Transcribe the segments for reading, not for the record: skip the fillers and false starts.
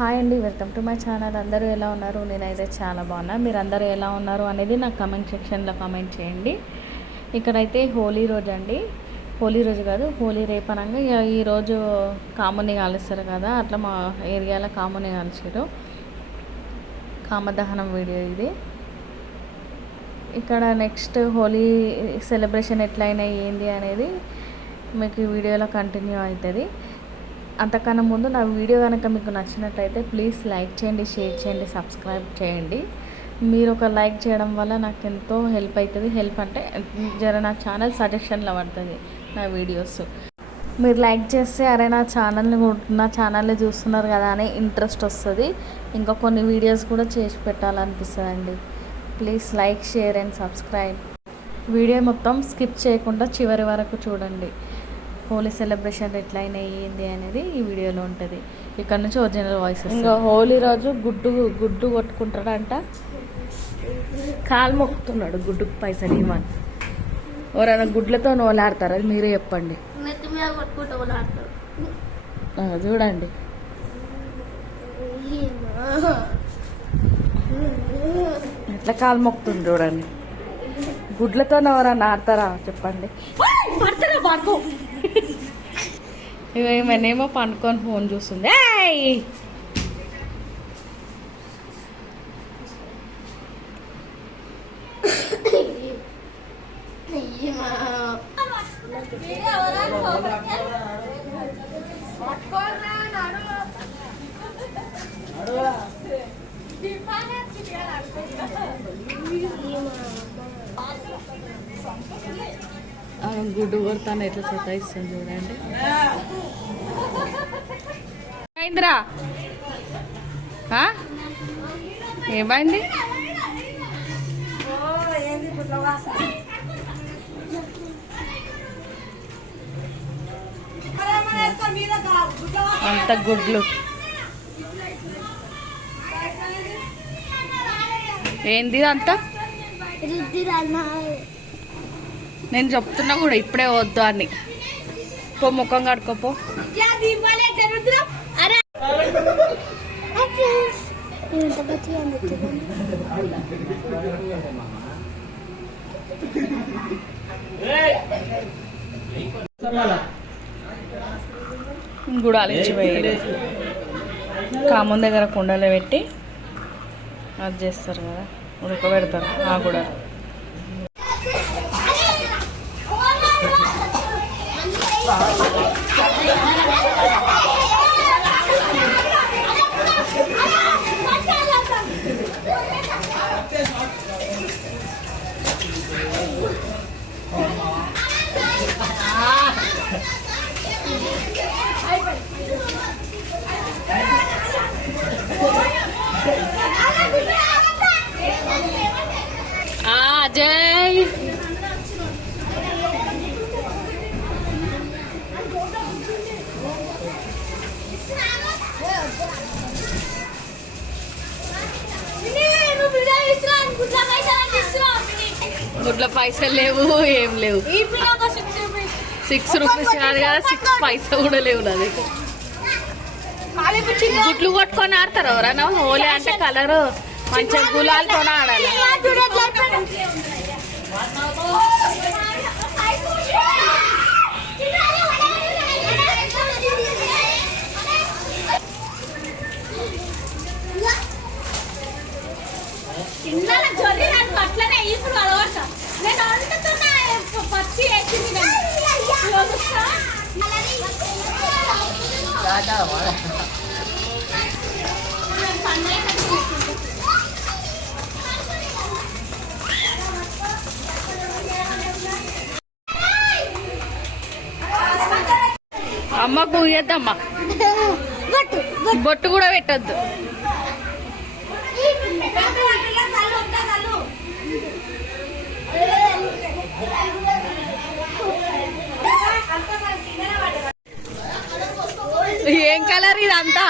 Hi అండి, welcome to my channel. అందరూ ఎలా ఉన్నారు? నేనైతే చాలా బాగున్నా. మీరు అందరూ ఎలా ఉన్నారు అనేది నాకు కామెంట్ సెక్షన్లో కామెంట్ చేయండి. ఇక్కడైతే హోలీ రోజు అండి, హోలీ రోజు కాదు, హోలీ రేపు అనగా ఈరోజు కాముని కాలుస్తారు కదా, అట్లా మా ఏరియాలో కాముని కాల్చారు. కామదహనం వీడియో ఇది. ఇక్కడ నెక్స్ట్ హోలీ సెలబ్రేషన్ ఎట్లయినా ఏంది అనేది మీకు ఈ వీడియోలో కంటిన్యూ అవుతుంది. అంతకన్నా ముందు నా వీడియో కనుక మీకు నచ్చినట్లయితే ప్లీజ్ లైక్ చేయండి, షేర్ చేయండి, సబ్స్క్రైబ్ చేయండి. మీరు ఒక లైక్ చేయడం వల్ల నాకు ఎంతో హెల్ప్ అవుతుంది. హెల్ప్ అంటే నా ఛానల్ సజెషన్లో పడుతుంది నా వీడియోస్. మీరు లైక్ చేస్తే అరే నా ఛానల్ని చూస్తున్నారు కదా అని ఇంట్రెస్ట్ వస్తుంది. ఇంకా కొన్ని వీడియోస్ కూడా చేసి పెట్టాలనిపిస్తుంది అండి. Please like, share and subscribe. Video మొత్తం స్కిప్ చేయకుండా చివరి వరకు చూడండి. హోలీ సెలబ్రేషన్ ఎట్లయినా ఏంది అనేది ఈ వీడియోలో ఉంటుంది. ఇక్కడ నుంచి ఒరిజినల్ వాయిసెస్. ఇంకా హోలీ రోజు గుడ్డు కొట్టుకుంటాడంట, కాలు మొక్కుతున్నాడు గుడ్డుకు పైసలు ఇవ్వని. ఎవరైనా గుడ్లతో నోలాడతారు, అది మీరే చెప్పండి. చూడండి ఎట్లా కాలు మొక్కుతుంది చూడండి. గుడ్లతో ఎవరన్నా ఆడతారా చెప్పండి. ఏమనేమో పండుకొని ఫోన్ చూస్తుంది. గుడ్డు కొడతాను ఎట్లా సతాయిస్తాను చూడండి. అయిందిరా, ఏమైంది? అంత గుడ్లు ఏంది అంత? నేను చెప్తున్నా కూడా ఇప్పుడే వద్దు అని. పో ముఖం కడుకోపో. గుడాలు ఇచ్చిపోయి కామన్ దగ్గర కుండలో పెట్టి అది చేస్తారు కదా, ఉడకబెడతారు ఆ గుడాలు. అజయ్ గుడ్ల పైసలు లేవు, ఏం లేవు. 6 రూపీస్ కాదు కదా, 6 పైసా కూడా లేవు నా దగ్గర. గుడ్లు కొట్టుకొని ఆడతారు ఎవరన్నా. హోలీ అంటే కలరు మంచిగా గులాలతో ఆడాలి. అమ్మకు పూయద్దమ్మా, బొట్టు కూడా పెట్టద్దు. ఏం కలర్ ఇదంతా?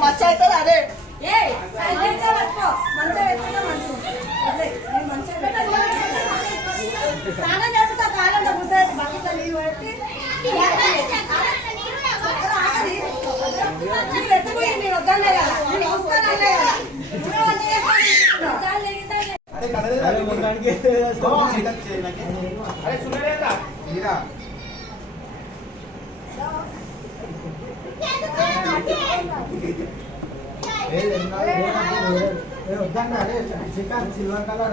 మచ్చ అవుతుంది అదే స్నానం చేస్తా కాలంలో కూర్చోండి బకెట్లో నీళ్ళు పెట్టి ఎత్తుకుపోయి నేను వద్దనే కదా నేను వస్తాననే కదా చికెన్ సిల్వర్ కలర్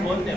बोलते